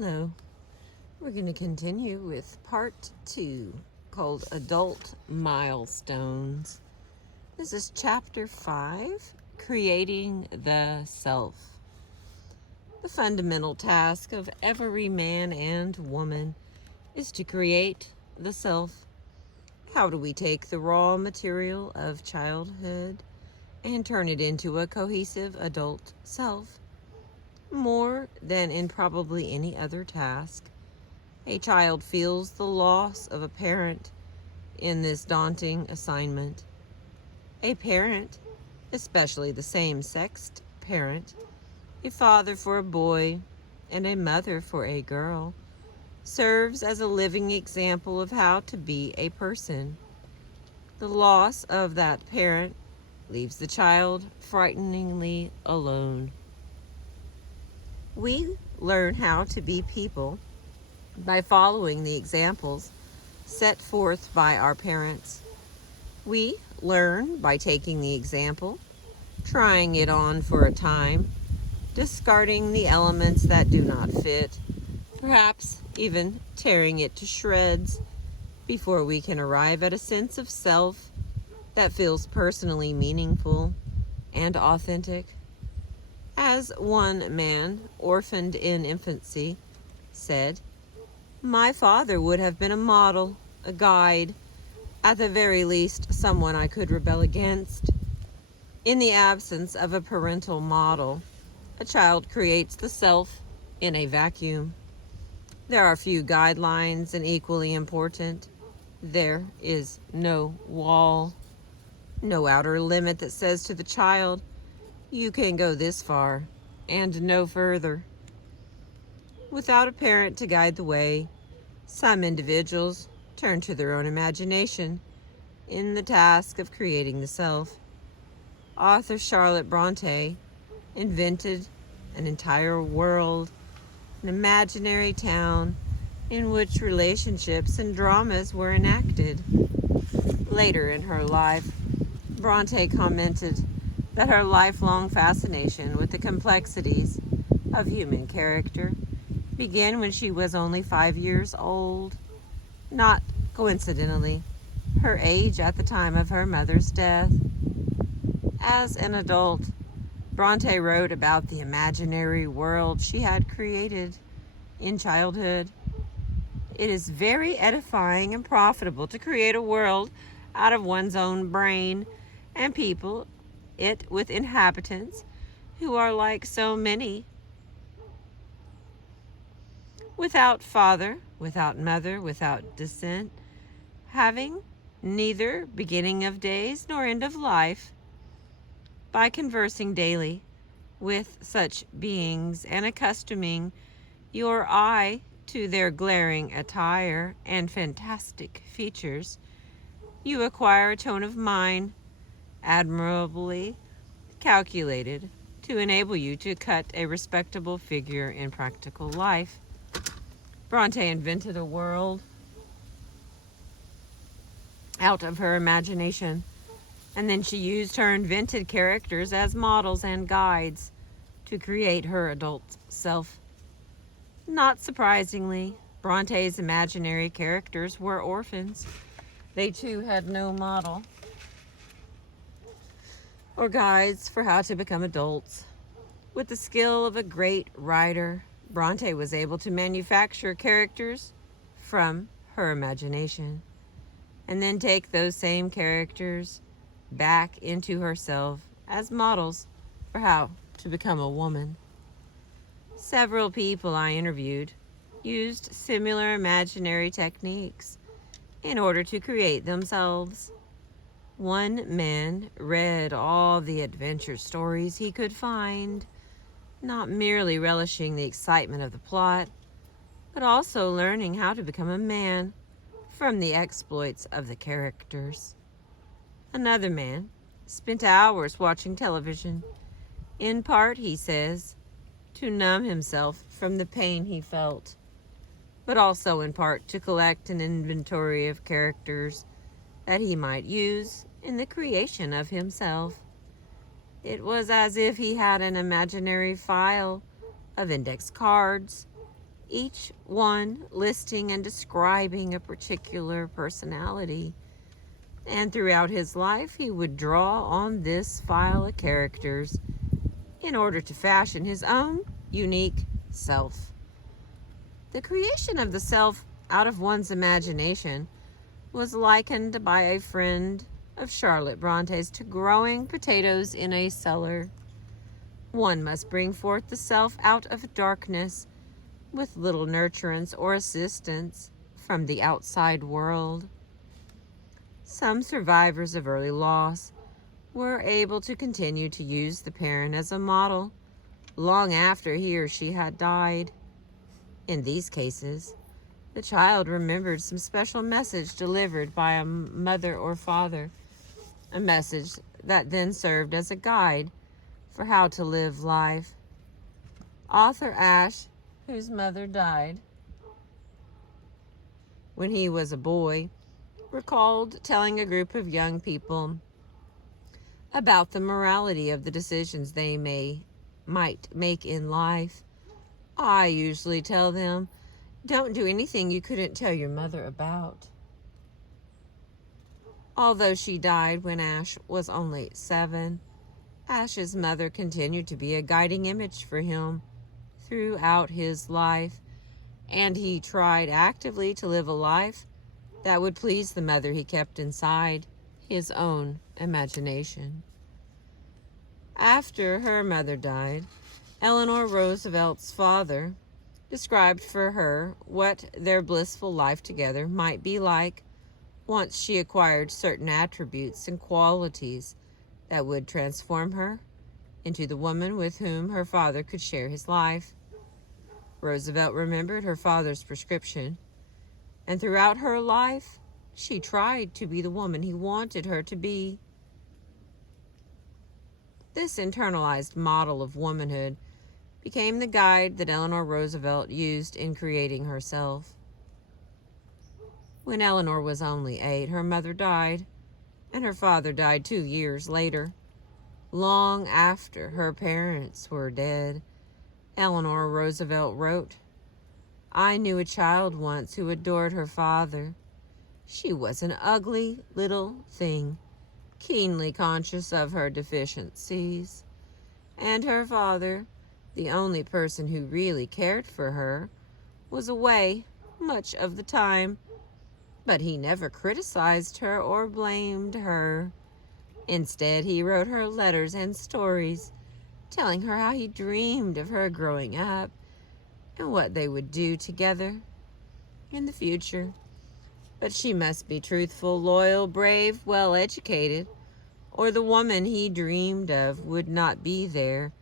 Hello. We're going to continue with part 2 called Adult Milestones. This is chapter 5, Creating the Self. The fundamental task of every man and woman is to create the self. How do we take the raw material of childhood and turn it into a cohesive adult self? More than in probably any other task, a child feels the loss of a parent in this daunting assignment. A parent, especially the same-sexed parent, a father for a boy and a mother for a girl, serves as a living example of how to be a person. The loss of that parent leaves the child frighteningly alone. We learn how to be people by following the examples set forth by our parents. We learn by taking the example, trying it on for a time, discarding the elements that do not fit, perhaps even tearing it to shreds before we can arrive at a sense of self that feels personally meaningful and authentic. As one man, orphaned in infancy, said, "My father would have been a model, a guide, at the very least someone I could rebel against." In the absence of a parental model, a child creates the self in a vacuum. There are few guidelines, and equally important, there is no wall, no outer limit that says to the child, "You can go this far and no further." Without a parent to guide the way, some individuals turn to their own imagination in the task of creating the self. Author Charlotte Bronte invented an entire world, an imaginary town in which relationships and dramas were enacted. Later in her life, Bronte commented that her lifelong fascination with the complexities of human character began when she was only 5 years old. Not coincidentally, her age at the time of her mother's death. As an adult, Bronte wrote about the imaginary world she had created in childhood. It is very edifying and profitable to create a world out of one's own brain and people it with inhabitants who are like so many. Without father, without mother, without descent, having neither beginning of days nor end of life. By conversing daily with such beings and accustoming your eye to their glaring attire and fantastic features, you acquire a tone of mind admirably calculated to enable you to cut a respectable figure in practical life. Bronte invented a world out of her imagination, and then she used her invented characters as models and guides to create her adult self. Not surprisingly, Bronte's imaginary characters were orphans. They too had no model or guides for how to become adults. With the skill of a great writer, Bronte was able to manufacture characters from her imagination, and then take those same characters back into herself as models for how to become a woman. Several people I interviewed used similar imaginary techniques in order to create themselves. One man read all the adventure stories he could find, not merely relishing the excitement of the plot, but also learning how to become a man from the exploits of the characters. Another man spent hours watching television, in part, he says, to numb himself from the pain he felt, but also in part to collect an inventory of characters that he might use in the creation of himself. It was as if he had an imaginary file of index cards each one listing and describing a particular personality. And throughout his life, he would draw on this file of characters in order to fashion his own unique self. The creation of the self out of one's imagination was likened by a friend of Charlotte Bronte's to growing potatoes in a cellar. One must bring forth the self out of darkness with little nurturance or assistance from the outside world. Some survivors of early loss were able to continue to use the parent as a model long after he or she had died. In these cases, the child remembered some special message delivered by a mother or father, a message that then served as a guide for how to live life. Author Ash, whose mother died when he was a boy, recalled telling a group of young people about the morality of the decisions they might make in life. I usually tell them, don't do anything you couldn't tell your mother about. Although she died when Ash was only 7, Ash's mother continued to be a guiding image for him throughout his life, and he tried actively to live a life that would please the mother he kept inside his own imagination. After her mother died, Eleanor Roosevelt's father described for her what their blissful life together might be like once she acquired certain attributes and qualities that would transform her into the woman with whom her father could share his life. Roosevelt remembered her father's prescription, and throughout her life, she tried to be the woman he wanted her to be. This internalized model of womanhood became the guide that Eleanor Roosevelt used in creating herself. When Eleanor was only 8, her mother died, and her father died 2 years later. Long after her parents were dead, Eleanor Roosevelt wrote, I knew a child once who adored her father. She was an ugly little thing, keenly conscious of her deficiencies, and her father, the only person who really cared for her, was away much of the time, but he never criticized her or blamed her. Instead, he wrote her letters and stories, telling her how he dreamed of her growing up and what they would do together in the future. But she must be truthful, loyal, brave, well-educated, or the woman he dreamed of would not be there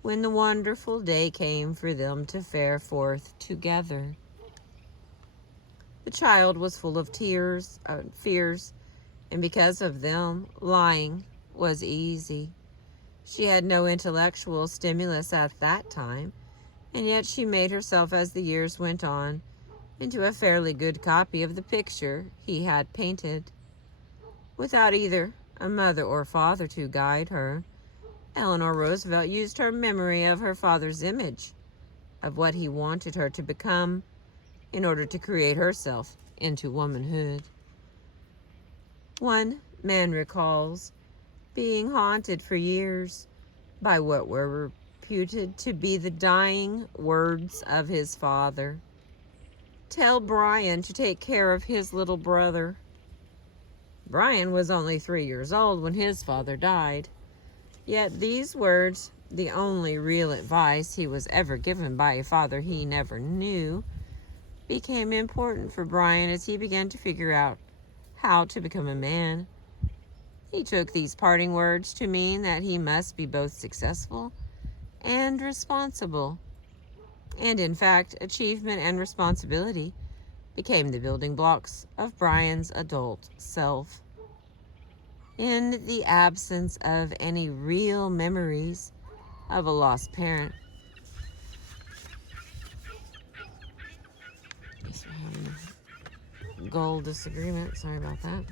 when the wonderful day came for them to fare forth together. The child was full of fears, and because of them, lying was easy. She had no intellectual stimulus at that time, and yet she made herself, as the years went on, into a fairly good copy of the picture he had painted. Without either a mother or father to guide her, Eleanor Roosevelt used her memory of her father's image, of what he wanted her to become, in order to create herself into womanhood. One man recalls being haunted for years by what were reputed to be the dying words of his father. Tell Brian to take care of his little brother. Brian was only 3 years old when his father died. Yet these words, the only real advice he was ever given by a father he never knew, became important for Brian as he began to figure out how to become a man. He took these parting words to mean that he must be both successful and responsible. And in fact, achievement and responsibility became the building blocks of Brian's adult self. In the absence of any real memories of a lost parent, guess we're having a goal disagreement. Sorry about that.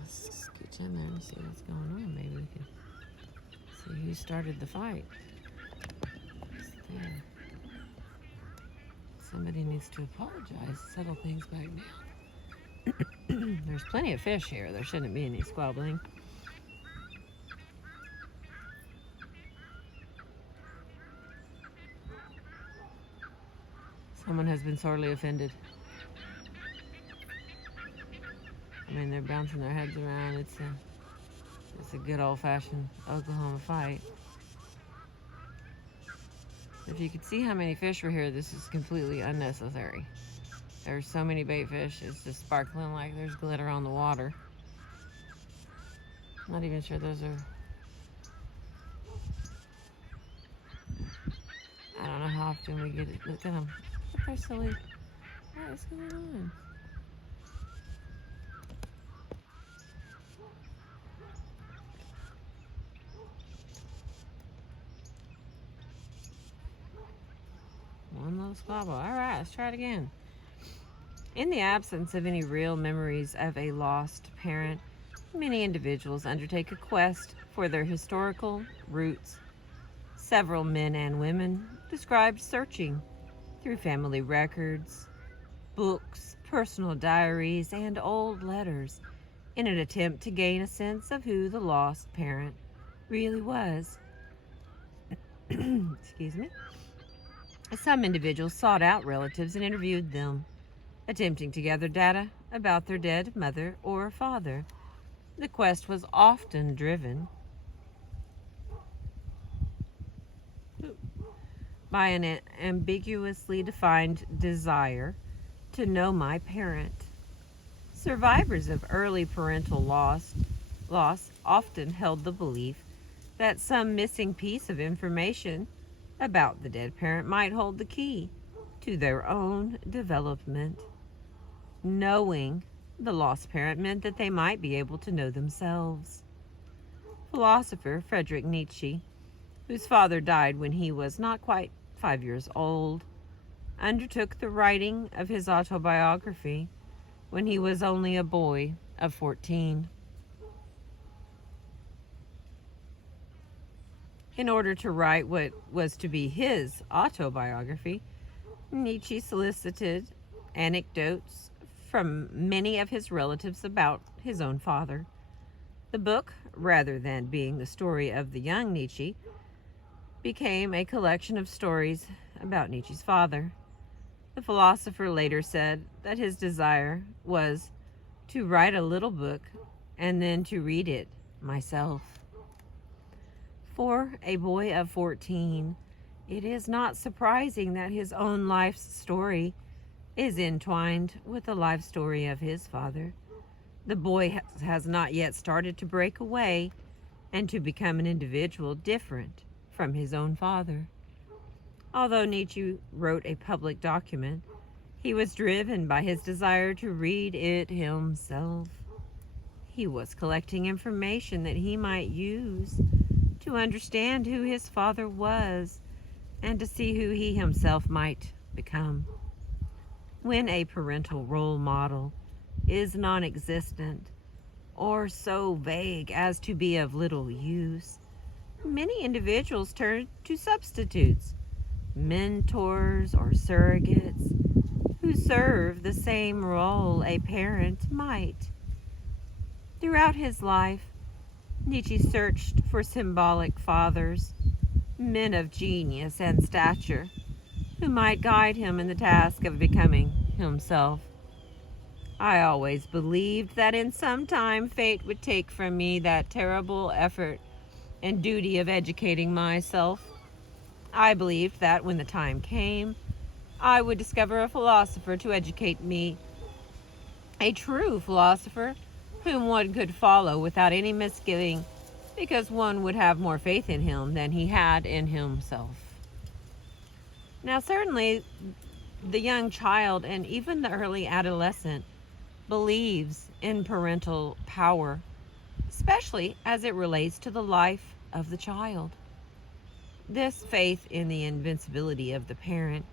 Let's scooch in there and see what's going on. Maybe we can see who started the fight. It's there. Somebody needs to apologize, settle things back down. There's plenty of fish here. There shouldn't be any squabbling. Someone has been sorely offended. I mean, they're bouncing their heads around. It's a good old-fashioned Oklahoma fight. If you could see how many fish were here, this is completely unnecessary. There's so many bait fish. It's just sparkling like there's glitter on the water. I'm not even sure those are... I don't know how often we get it. Look at them. Look, they're silly. What is going on? One little squabble. All right, let's try it again. In the absence of any real memories of a lost parent, many individuals undertake a quest for their historical roots. Several men and women described searching through family records, books, personal diaries, and old letters in an attempt to gain a sense of who the lost parent really was. Excuse me. Some individuals sought out relatives and interviewed them, attempting to gather data about their dead mother or father. The quest was often driven by an ambiguously defined desire to know my parent. Survivors of early parental loss often held the belief that some missing piece of information about the dead parent might hold the key to their own development. Knowing the lost parent meant that they might be able to know themselves. Philosopher Friedrich Nietzsche, whose father died when he was not quite 5 years old, undertook the writing of his autobiography when he was only a boy of 14. In order to write what was to be his autobiography, Nietzsche solicited anecdotes from many of his relatives about his own father. The book, rather than being the story of the young Nietzsche, became a collection of stories about Nietzsche's father. The philosopher later said that his desire was to write a little book and then to read it myself. For a boy of 14, it is not surprising that his own life's story is entwined with the life story of his father. The boy has not yet started to break away and to become an individual different from his own father. Although Nietzsche wrote a public document, he was driven by his desire to read it himself. He was collecting information that he might use to understand who his father was and to see who he himself might become. When a parental role model is non-existent or so vague as to be of little use, many individuals turn to substitutes, mentors or surrogates, who serve the same role a parent might. Throughout his life, Nietzsche searched for symbolic fathers, men of genius and stature, who might guide him in the task of becoming himself. I always believed that in some time fate would take from me that terrible effort and duty of educating myself. I believed that when the time came, I would discover a philosopher to educate me, a true philosopher whom one could follow without any misgiving, because one would have more faith in him than he had in himself. Now, certainly, the young child and even the early adolescent believes in parental power, especially as it relates to the life of the child. This faith in the invincibility of the parent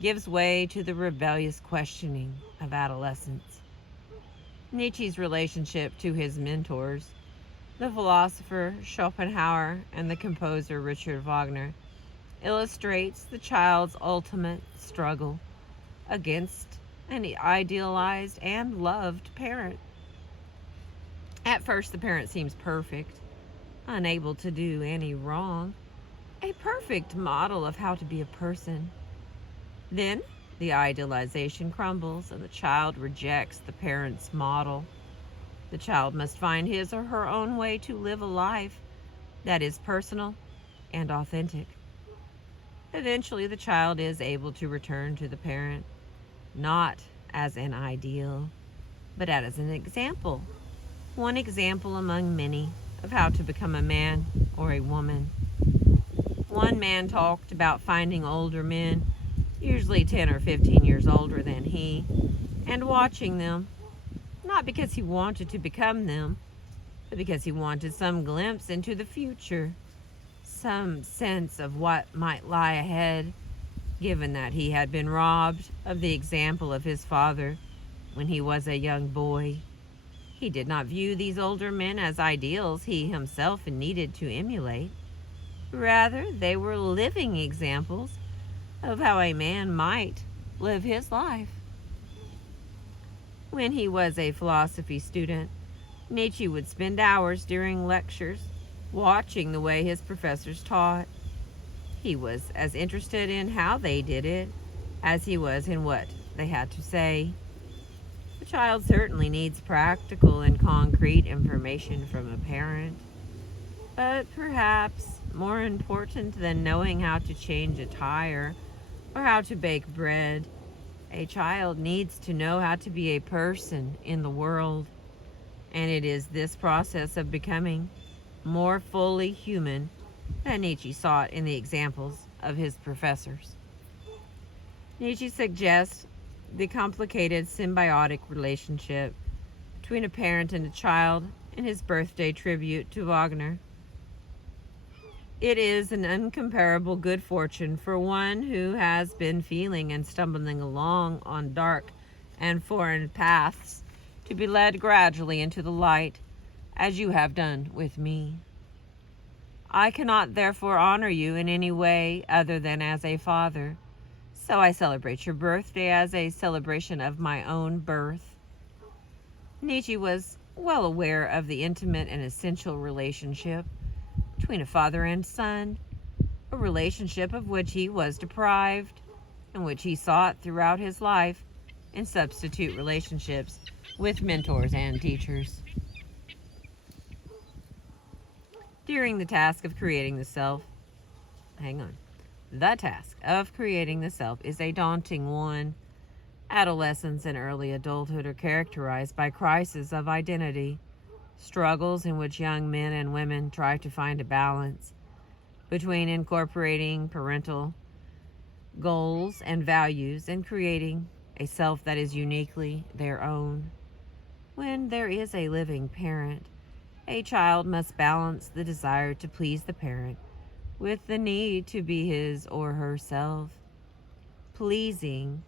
gives way to the rebellious questioning of adolescence. Nietzsche's relationship to his mentors The philosopher Schopenhauer and the composer Richard Wagner illustrates the child's ultimate struggle against an idealized and loved parent. At first, the parent seems perfect, unable to do any wrong, a perfect model of how to be a person. Then, the idealization crumbles and the child rejects the parent's model. The child must find his or her own way to live a life that is personal and authentic. Eventually, the child is able to return to the parent, not as an ideal, but as an example. One example among many of how to become a man or a woman. One man talked about finding older men, usually 10 or 15 years older than he, and watching them, not because he wanted to become them, but because he wanted some glimpse into the future, some sense of what might lie ahead, given that he had been robbed of the example of his father when he was a young boy. He did not view these older men as ideals he himself needed to emulate. Rather, they were living examples of how a man might live his life. When he was a philosophy student, Nietzsche would spend hours during lectures watching the way his professors taught. He was as interested in how they did it as he was in what they had to say. The child certainly needs practical and concrete information from a parent, but perhaps more important than knowing how to change a tire or how to bake bread, a child needs to know how to be a person in the world. And it is this process of becoming more fully human that Nietzsche sought in the examples of his professors. Nietzsche suggests the complicated symbiotic relationship between a parent and a child in his birthday tribute to Wagner. It is an incomparable good fortune for one who has been feeling and stumbling along on dark and foreign paths to be led gradually into the light, as you have done with me. I cannot therefore honor you in any way other than as a father, so I celebrate your birthday as a celebration of my own birth. Nietzsche was well aware of the intimate and essential relationship between a father and son, a relationship of which he was deprived, and which he sought throughout his life in substitute relationships with mentors and teachers. During the task of creating the self, the task of creating the self is a daunting one. Adolescence and early adulthood are characterized by crises of identity, struggles in which young men and women try to find a balance between incorporating parental goals and values and creating a self that is uniquely their own. When there is a living parent, a child must balance the desire to please the parent with the need to be his or herself. Pleasing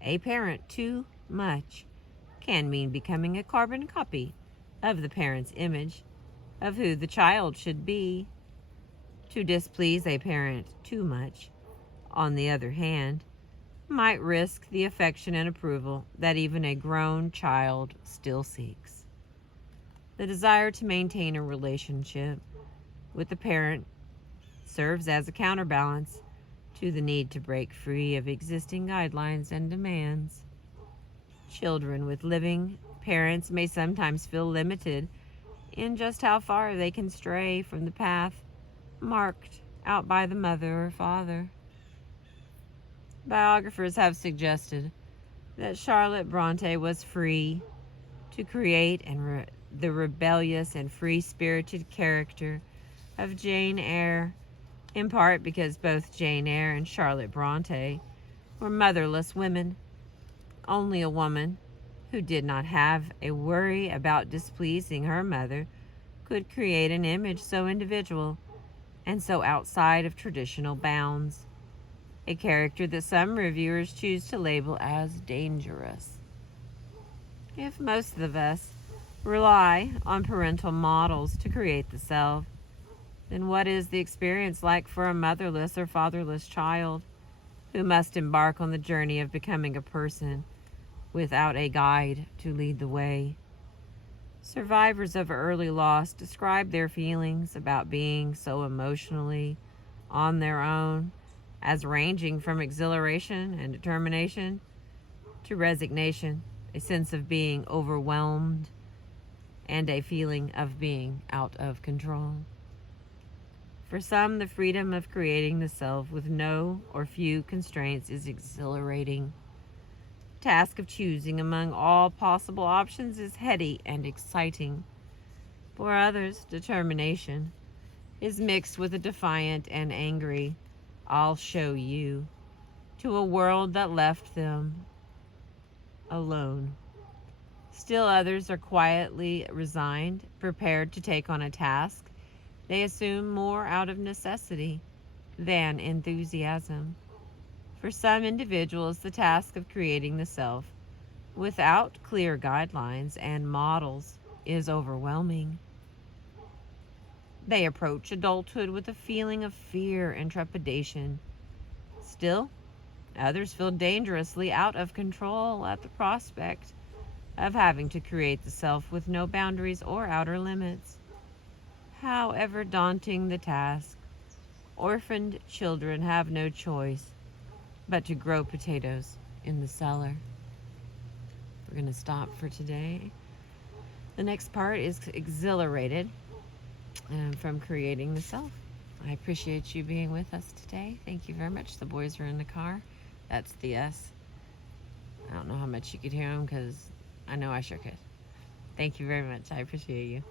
a parent too much can mean becoming a carbon copy of the parent's image of who the child should be. To displease a parent too much, on the other hand, might risk the affection and approval that even a grown child still seeks. The desire to maintain a relationship with the parent serves as a counterbalance to the need to break free of existing guidelines and demands. Children with living parents may sometimes feel limited in just how far they can stray from the path marked out by the mother or father. Biographers have suggested that Charlotte Bronte was free to create the rebellious and free-spirited character of Jane Eyre, in part because both Jane Eyre and Charlotte Bronte were motherless women. Only a woman who did not have a worry about displeasing her mother could create an image so individual and so outside of traditional bounds, a character that some reviewers choose to label as dangerous. If most of us rely on parental models to create the self, then what is the experience like for a motherless or fatherless child who must embark on the journey of becoming a person without a guide to lead the way? Survivors of early loss describe their feelings about being so emotionally on their own as ranging from exhilaration and determination to resignation, a sense of being overwhelmed, and a feeling of being out of control. For some, the freedom of creating the self with no or few constraints is exhilarating. The task of choosing among all possible options is heady and exciting. For others, determination is mixed with a defiant and angry, "I'll show you," to a world that left them alone. Still others are quietly resigned, prepared to take on a task they assume more out of necessity than enthusiasm. For some individuals, the task of creating the self without clear guidelines and models is overwhelming. They approach adulthood with a feeling of fear and trepidation. Still, others feel dangerously out of control at the prospect of having to create the self with no boundaries or outer limits. However daunting the task, orphaned children have no choice but to grow potatoes in the cellar. We're going to stop for today. The next part is exhilarated from creating the self. I appreciate you being with us today. Thank you very much. The boys are in the car. That's the S. I don't know how much you could hear them because I know I sure could. Thank you very much. I appreciate you.